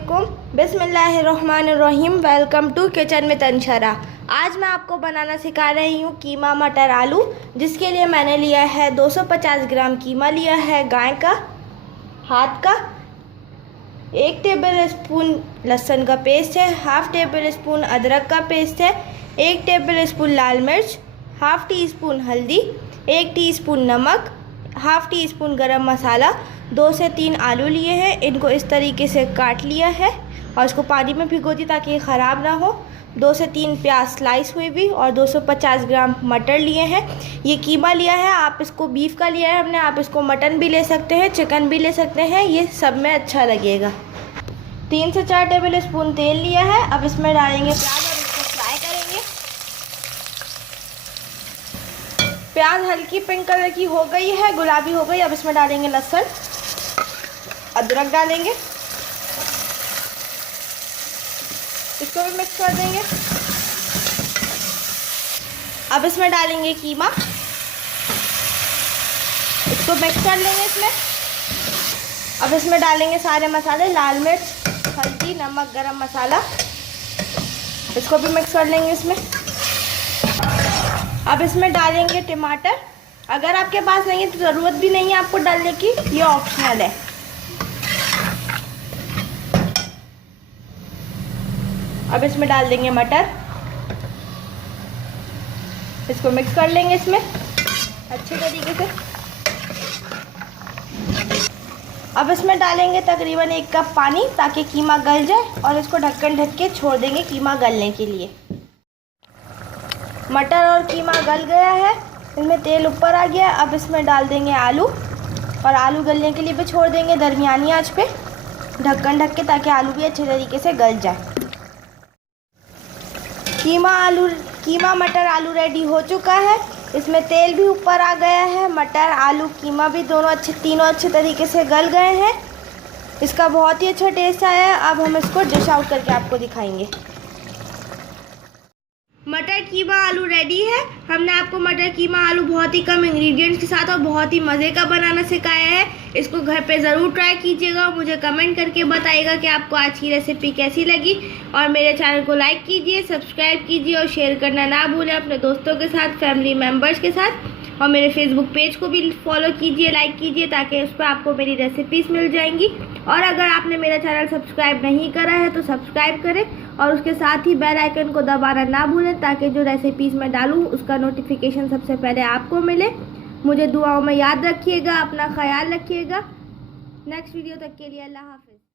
वालेकुम, बिस्मिल्लाहिर्रहमानिर्रहीम। Welcome to kitchen में तनशरा। आज मैं आपको बनाना सिखा रही हूँ कीमा मटर आलू, जिसके लिए मैंने लिया है 250 ग्राम कीमा लिया है गाय का हाथ का, 1 टेबल स्पून लहसुन का पेस्ट है, हाफ टेबल स्पून अदरक का पेस्ट है, 1 टेबल स्पून लाल मिर्च, हाफ टी स्पून हल्दी, 1 टीस्पून नमक, हाफ टी स्पून गरम मसाला, 2 से 3 आलू लिए हैं। इनको इस तरीके से काट लिया है और इसको पानी में भिगो दी ताकि ये ख़राब ना हो। 2 से 3 प्याज स्लाइस हुई भी और 250 ग्राम मटर लिए हैं। ये कीमा लिया है, आप इसको बीफ का लिया है हमने, आप इसको मटन भी ले सकते हैं, चिकन भी ले सकते हैं, ये सब में अच्छा लगेगा। 3 से 4 टेबल स्पून तेल लिया है। अब इसमें डालेंगे प्याज और इसको फ्राई करेंगे। प्याज हल्की पिंक कलर की हो गई है, गुलाबी हो गई। अब इसमें डालेंगे लहसुन, अदरक डालेंगे, इसको भी मिक्स कर देंगे। अब इसमें डालेंगे कीमा, इसको मिक्स कर लेंगे इसमें। अब इसमें डालेंगे सारे मसाले, लाल मिर्च, हल्दी, नमक, गरम मसाला, इसको भी मिक्स कर लेंगे इसमें। अब इसमें डालेंगे टमाटर। अगर आपके पास नहीं है तो ज़रूरत भी नहीं है आपको डालने की, ये ऑप्शनल है। अब इसमें डाल देंगे मटर, इसको मिक्स कर लेंगे इसमें अच्छे तरीके से। अब इसमें डालेंगे तकरीबन 1 कप पानी ताकि कीमा गल जाए और इसको ढक्कन ढक के छोड़ देंगे कीमा गलने के लिए। मटर और कीमा गल गया है, इसमें तेल ऊपर आ गया। अब इसमें डाल देंगे आलू और आलू गलने के लिए भी छोड़ देंगे दरमियानी आंच पे ढक्कन ढक के, ताकि आलू भी अच्छे तरीके से गल जाए। कीमा मटर आलू रेडी हो चुका है। इसमें तेल भी ऊपर आ गया है, मटर आलू कीमा भी तीनों अच्छे तरीके से गल गए हैं। इसका बहुत ही अच्छा टेस्ट आया है। अब हम इसको डिश आउट करके आपको दिखाएंगे। मटर कीमा आलू रेडी है। हमने आपको मटर कीमा आलू बहुत ही कम इंग्रेडिएंट्स के साथ और बहुत ही मज़े का बनाना सिखाया है। इसको घर पे ज़रूर ट्राई कीजिएगा, मुझे कमेंट करके बताइएगा कि आपको आज की रेसिपी कैसी लगी। और मेरे चैनल को लाइक कीजिए, सब्सक्राइब कीजिए और शेयर करना ना भूलें अपने दोस्तों के साथ, फैमिली मेम्बर्स के साथ। और मेरे फेसबुक पेज को भी फॉलो कीजिए, लाइक कीजिए, ताकि उस पर आपको मेरी रेसिपीज़ मिल जाएंगी। और अगर आपने मेरा चैनल सब्सक्राइब नहीं करा है तो सब्सक्राइब करें और उसके साथ ही बेल आइकन को दबाना ना भूलें, ताकि जो रेसिपीज़ मैं डालूँ उसका नोटिफिकेशन सबसे पहले आपको मिले। मुझे दुआओं में याद रखिएगा, अपना ख्याल रखिएगा। नेक्स्ट वीडियो तक के लिए अल्लाह हाफ़िज़।